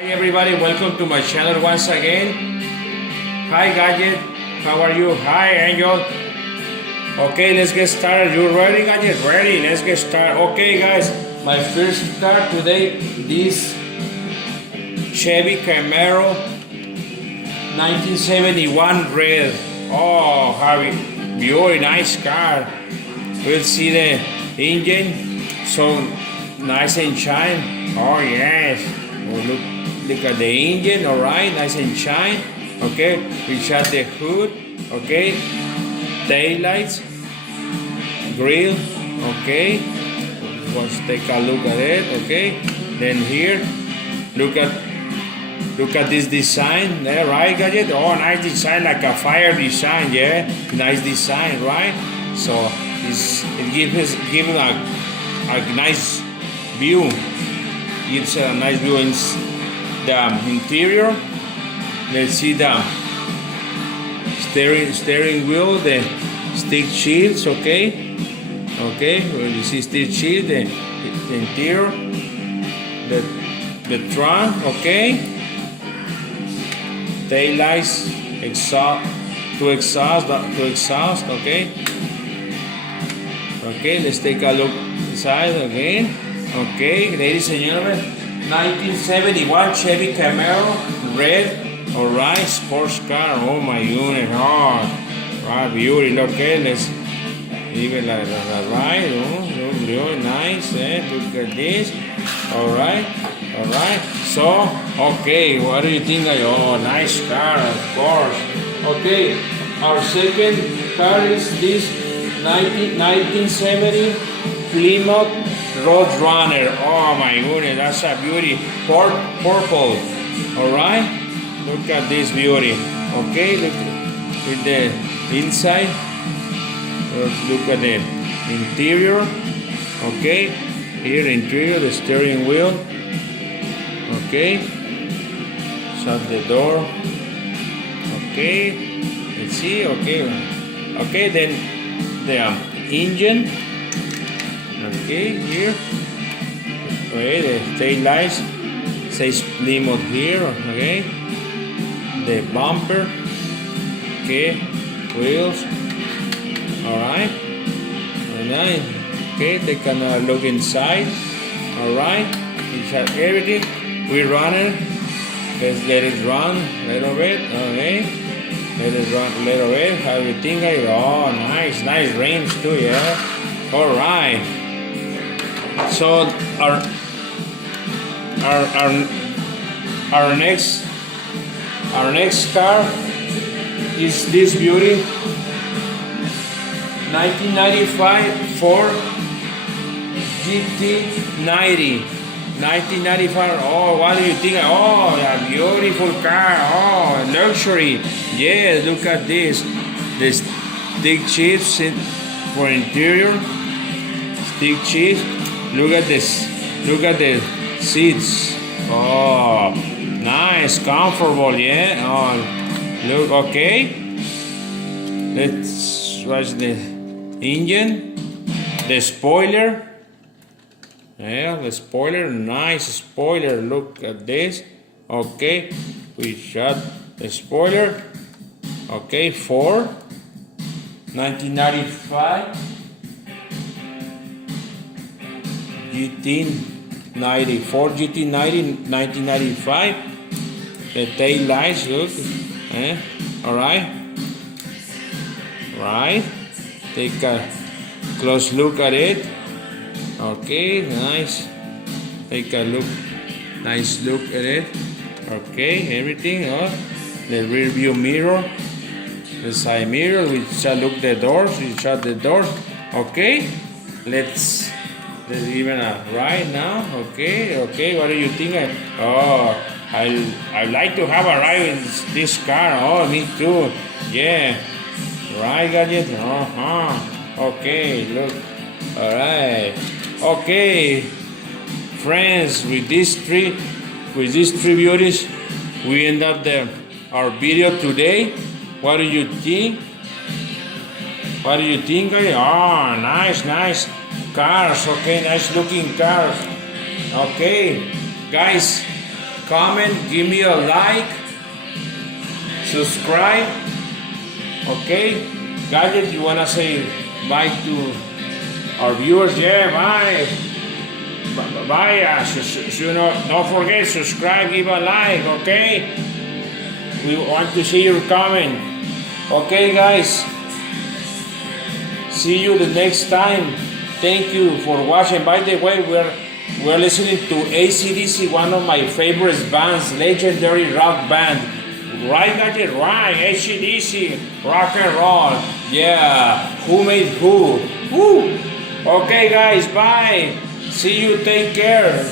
Hi everybody, welcome to my channel once again. Hi Gadget, how are you? Hi Angel. Okay, let's get started. You ready, Gadget? Ready, let's get started. Okay guys, my first start today, this Chevy Camaro 1971 red. Oh, Harvey, very nice car. We'll see the engine, so nice and shine. Oh yes, oh, look at the engine. All right, nice and shine. Okay, we shut the hood. Okay, tail lights, grill. Okay, let's take a look at it. Okay, then here, look at this design there, right, Gadget? Oh, nice design, like a fire design, yeah. Nice design, right? So it gives a nice view. Gives a nice view in the interior. Let's see the steering wheel, the stick shifts, okay. Okay, well, you see stick shift, the interior, the trunk, okay. Tail lights, to exhaust, okay. Okay, let's take a look inside again. Okay, ladies and gentlemen, 1971 Chevy Camaro, red. Alright, sports car. Oh my goodness, oh, right, beauty. Okay, let's leave it like that. Right, oh, really nice. Look at this. Alright. So, okay, what do you think? Oh, nice car, of course. Okay, our second car is this 1970 Plymouth Roadrunner. Oh my goodness, that's a beauty. Purple. Alright, look at this beauty. Okay, look at the inside. Let's look at the interior. Okay, here interior, the steering wheel. Okay, shut the door. Okay, let's see. Okay, then the engine. Okay, here. Okay, the tail lights says Plymouth here. Okay, the bumper. Okay, wheels. All right. Okay, take a look inside. All right, it has everything. We run it. Let's let it run a little bit. Okay. Let it run a little bit. How you think? Oh, nice range too, yeah. All right. So our next car is this beauty. 1995 Ford GT90. 1995. Oh, what do you think? Oh, a beautiful car. Oh, luxury. Yeah, look at this. The stick shifts for interior. Stick shift. Look at this. Look at the seats. Oh, nice, comfortable. Yeah. Oh, look. Okay. Let's watch the engine. The spoiler. Yeah, the spoiler, nice spoiler. Look at this. Okay, we shot the spoiler. Okay, Ford 1995 GT90, Ford GT90 1995. The tail lights, look. All right. Right. Take a close look at it. Okay, nice. Take a look. Nice look at it. Okay, everything. The rear view mirror. The side mirror. We shall look the doors. We shut the doors. Okay. Let's even a ride now. Okay. What do you think? Oh, I like to have a ride in this car. Oh, me too. Yeah. Right, Gadget. Okay. Look. All right. Okay, friends, with these three beauties, we end up our video today. What do you think? What do you think? Oh, nice cars. Okay, nice looking cars. Okay, guys, comment, give me a like, subscribe. Okay, Gadget, you wanna say bye to our viewers? Yeah, bye. Bye. Don't forget, subscribe, give a like. Okay, we want to see your comment. Okay, guys. See you the next time. Thank you for watching. By the way, we're listening to AC/DC, one of my favorite bands, legendary rock band. Right, Gadget? Right, AC/DC, rock and roll. Yeah, who made who? Woo! Okay, guys, bye. See you. Take care.